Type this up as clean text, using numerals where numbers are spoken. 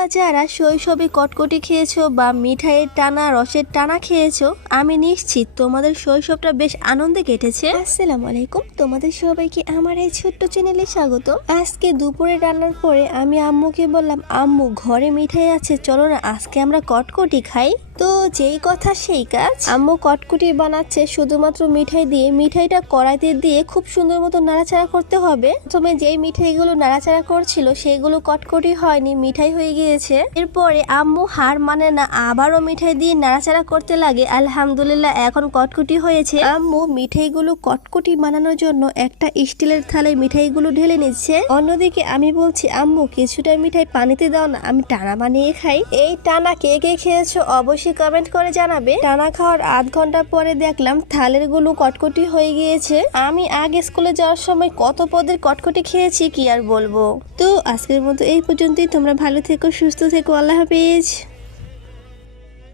তোমরা যারা শৈশবে কটকটি খেয়েছো বা মিঠাইয়ের টানা রসের টানা খেয়েছো, আমি নিশ্চিত তোমাদের শৈশবটা বেশ আনন্দে কেটেছে। আসসালামু আলাইকুম, তোমাদের সবাইকে আমার এই ছোট্ট চ্যানেলে স্বাগত। আজকে দুপুরে রান্নার পরে আমি আম্মুকে বললাম, আম্মু ঘরে মিঠাই আছে, চলো না আজকে আমরা কটকটি খাই। তো যেই কথা সেই কাজ, আম্মু কটকটি বানাচ্ছে শুধুমাত্র মিঠাই দিয়ে। মিঠাইটা কড়াইতে দিয়ে খুব সুন্দর মতো নাড়াচাড়া করতে হবে। প্রথমে যেই মিঠাইগুলো নাড়াচাড়া করছিল সেগুলো কটকটি হয়নি, মিঠাই হয়ে গিয়েছে। এরপরে আম্মু হার মানে না, আবারও মিঠাই দিয়ে নাড়াচাড়া করতে লাগে। আলহামদুলিল্লাহ এখন কটকটি হয়েছে। আম্মু মিঠাইগুলো কটকটি বানানোর জন্য একটা স্টিলের থালায় মিঠাইগুলো ঢেলে নিচ্ছে। অন্যদিকে আমি বলছি, আম্মু কিছুটা মিঠাই পানিতে দাও না, আমি টানা বানিয়ে খাই। এই টানা কে কে খেয়েছো অবশ্যই কমেন্ট করে জানাবে। টানা খাওয়ার আধ ঘন্টা পরে দেখলাম থালের গুলো কটকটি হয়ে গিয়েছে। আমি আগে স্কুলে যাওয়ার সময় কত পদের কটকটি খেয়েছি কি আর বলবো। তো আজকের মতো এই পর্যন্তই। তোমরা ভালো থেকো, সুস্থ থেকো, আল্লাহ হাফেজ।